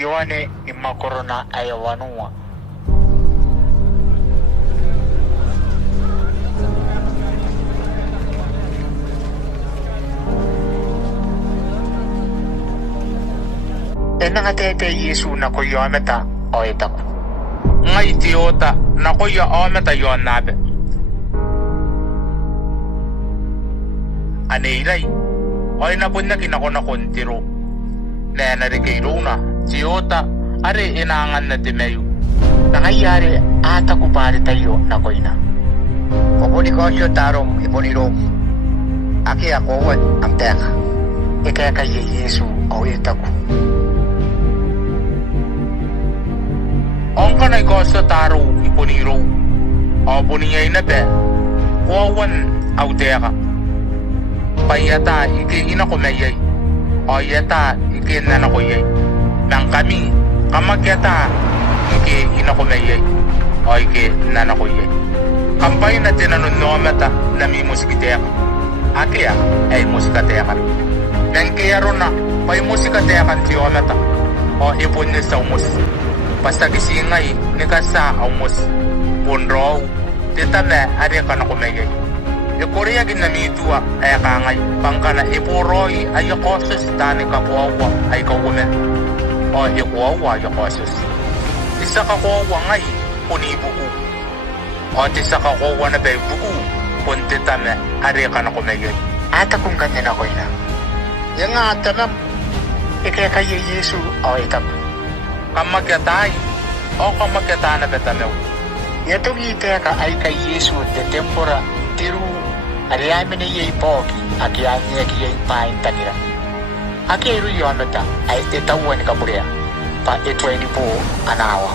Yoane imakorona ayawanua. Enanga tete Yesu na ko yometa oetaku. Ngai tiota na ko yo ometa yo nabe. Aneirai. Oi na bunna kinako na kontiro. Na rikeiro na tiota are inangan na timeyu. Nangayari ata ko pare tayo na ko ina. Koponi kosyo tarong iponiro. Aki ako ang teka. Ikaya kay Yesu oetaku. Ang kanay ko sa taro iponiro. O buniyay na be. Kuawan au teka. Payata iki inakumayay. O yata iki nanakoyay. Nang kami kamagyata iki inakumayay. O iki nanakoyay. Kampay na tinanunnomata na mi musikiteka. Akia ay musikateka. Nang kaya ron na pay musikateka tiyomata. O ipon niya sa umus. Basta gisingay ni kasa umus. Punraw. Titame ari ka na kumagay. Korea ginamitua ay kangay. Pangkana ipuroy ay yokosus tani kakuawa ay kawumen. O ikuawa yokosus. Isa kakuawa ngay punibuku. O tisa kakuawa na bay buku. Puntitame ari ka na kumagay. Ata kung kanya na ko ina. Yang nga tanap. Ikaya kay Yesu oetaku. Kamagyatay o kamagyata na betamew. Yatong iteka ay kay Yesu de tempora tiru ariyamin na iyay pogi akiyan niya kiyay pain tanira. Aki iru yometa ay itawan ka muriya pa ito ay po anawa.